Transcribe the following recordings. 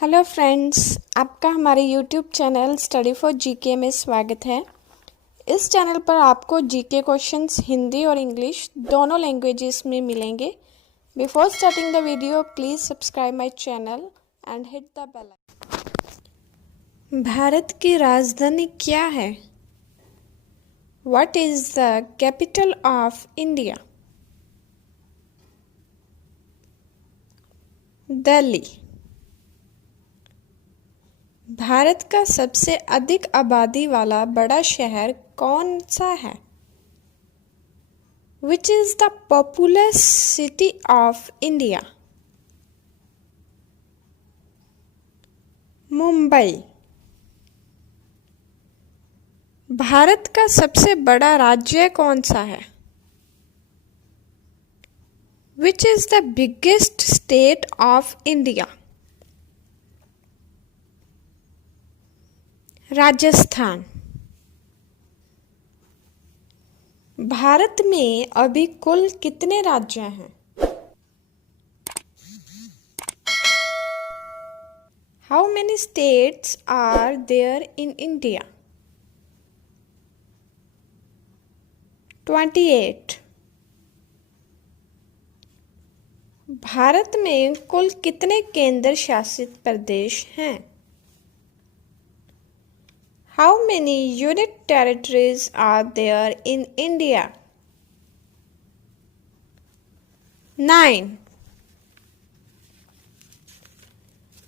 Hello friends, आपका हमारे YouTube channel study for GK में स्वागत है। इस चैनल पर आपको जीके क्वेश्चंस हिंदी और इंग्लिश दोनों लैंग्वेजेस में मिलेंगे। Before starting the video please subscribe my channel and hit the bell icon. Bharat की राजधानी क्या है? What is the capital of India? Delhi. भारत का सबसे अधिक आबादी वाला बड़ा शहर कौन सा है? Which is the populous city of India? Mumbai. Bharat का सबसे बड़ा राज्य कौन सा है? Which is the biggest state of India? Rajasthan. Bharat में अभी कुल कितने राज्य हैं? How many states are there in India? 28. Bharat में कुल कितने केंद्र शासित प्रदेश हैं? How many unit territories are there in India? 9.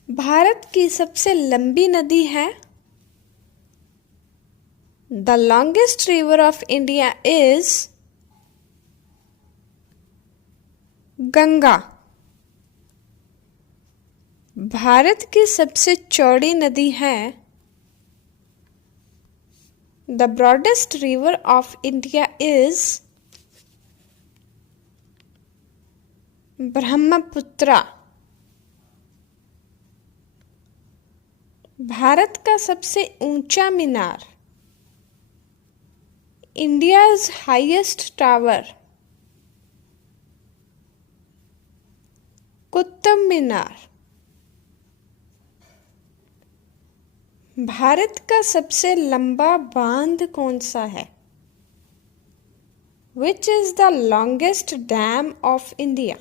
Bharat की सबसे लंबी नदी है? The longest river of India is Ganga. Bharat की सबसे चौड़ी नदी है? The broadest river of India is Brahmaputra. Bharat का सबसे ऊंचा मीनार? India's highest tower, Qutub Minar. Bharat का सबसे लंबा बांध कौन सा है? Which is the longest dam of India?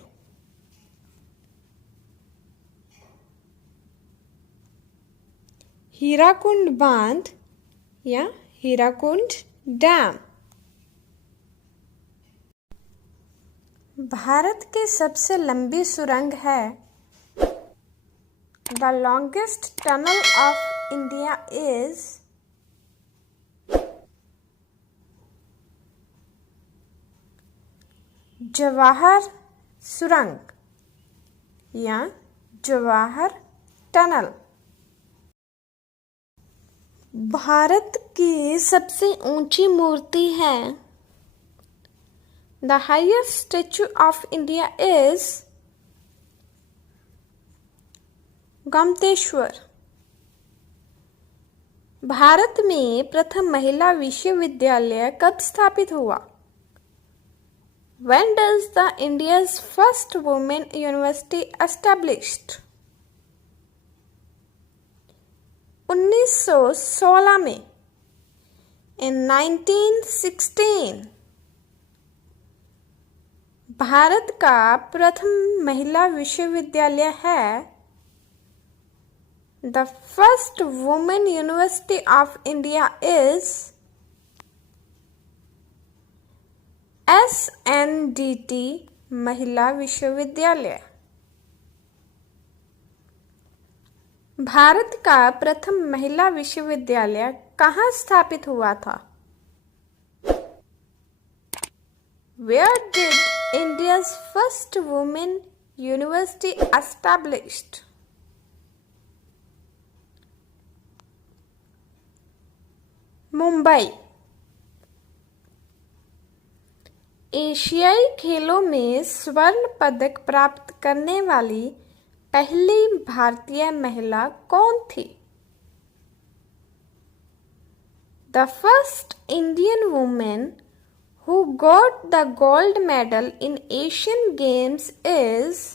Hirakud बांध या हीराकुंड डैम। भारत की सबसे लंबी सुरंग है? The longest tunnel of India is Jawahar सुरंग या जवाहर टनल। भारत की सबसे ऊंची मूर्ति है? The highest statue of India is Gomateshwara. Bharat में प्रथम महिला विश्वविद्यालय कब स्थापित हुआ? When does the India's first women university established? 1916 में। In 1916 भारत का प्रथम महिला विश्वविद्यालय है? The first women university of India is SNDT महिला विश्वविद्यालय। भारत का प्रथम महिला विश्वविद्यालय कहाँ स्थापित हुआ था? Where did India's first women university established? Mumbai. एशियाई खेलों में स्वर्ण पदक प्राप्त करने वाली पहली भारतीय महिला कौन थी? The first Indian woman who got the gold medal in Asian Games is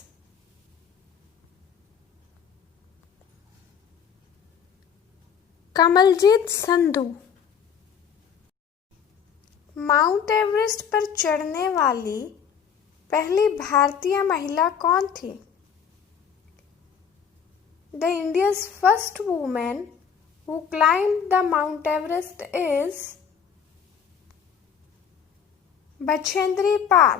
Kamaljeet Sandhu. Mount Everest पर चढ़ने वाली पहली भारतीय महिला कौन थी? The India's first woman who climbed the Mount Everest is Bachendri Pal.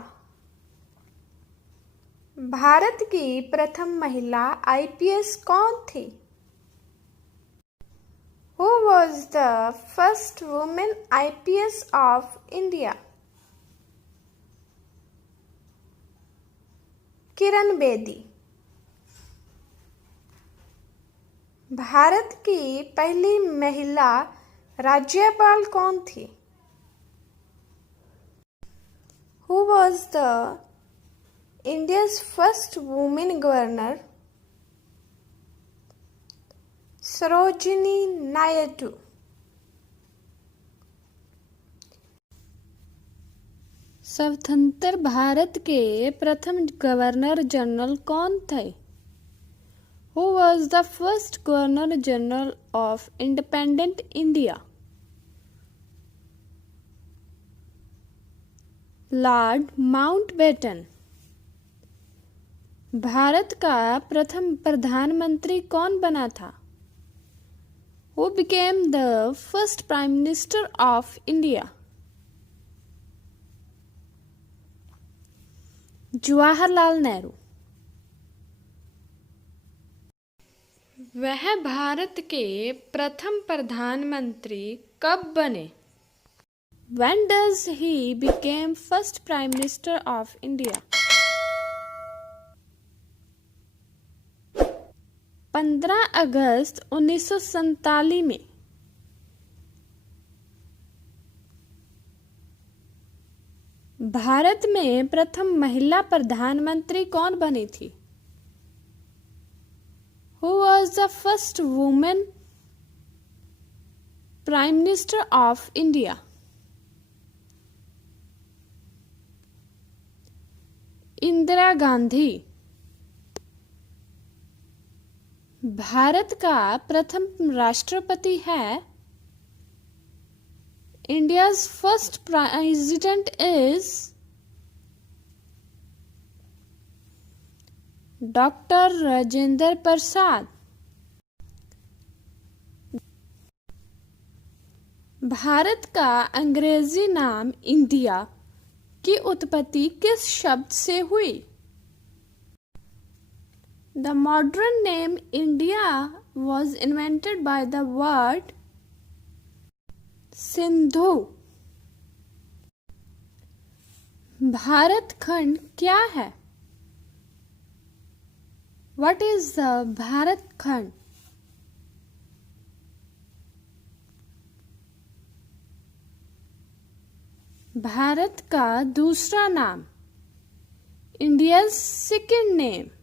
भारत की प्रथम महिला आईपीएस कौन थी? Who was the first woman IPS of India? Kiran Bedi. Bharat की पहली महिला राज्यपाल कौन थी? Who was the India's first woman governor? Sarojini Naidu. स्वतंत्र भारत के प्रथम गवर्नर जनरल कौन थे? Who was the first Governor General of Independent India? Lord Mountbatten. Bharat का प्रथम प्रधानमंत्री कौन बना था? Who became the first Prime Minister of India? Jawaharlal Nehru. वह भारत के प्रथम प्रधानमंत्री कब बने? When does he became first Prime Minister of India? 15 अगस्त 1947 में भारत में प्रथम महिला प्रधानमंत्री कौन बनी थी? Who was the first woman Prime Minister of India? Indira Gandhi. Bharat का प्रथम राष्ट्रपति है? India's first president is doctor Rajendra Prasad. भारत का अंग्रेजी नाम इंडिया की उत्पत्ति किस शब्द से हुई? The modern name India was invented by the word Sindhu. Bharat खंड क्या है? What is the भारत खंड? भारत का दूसरा नाम India's second name।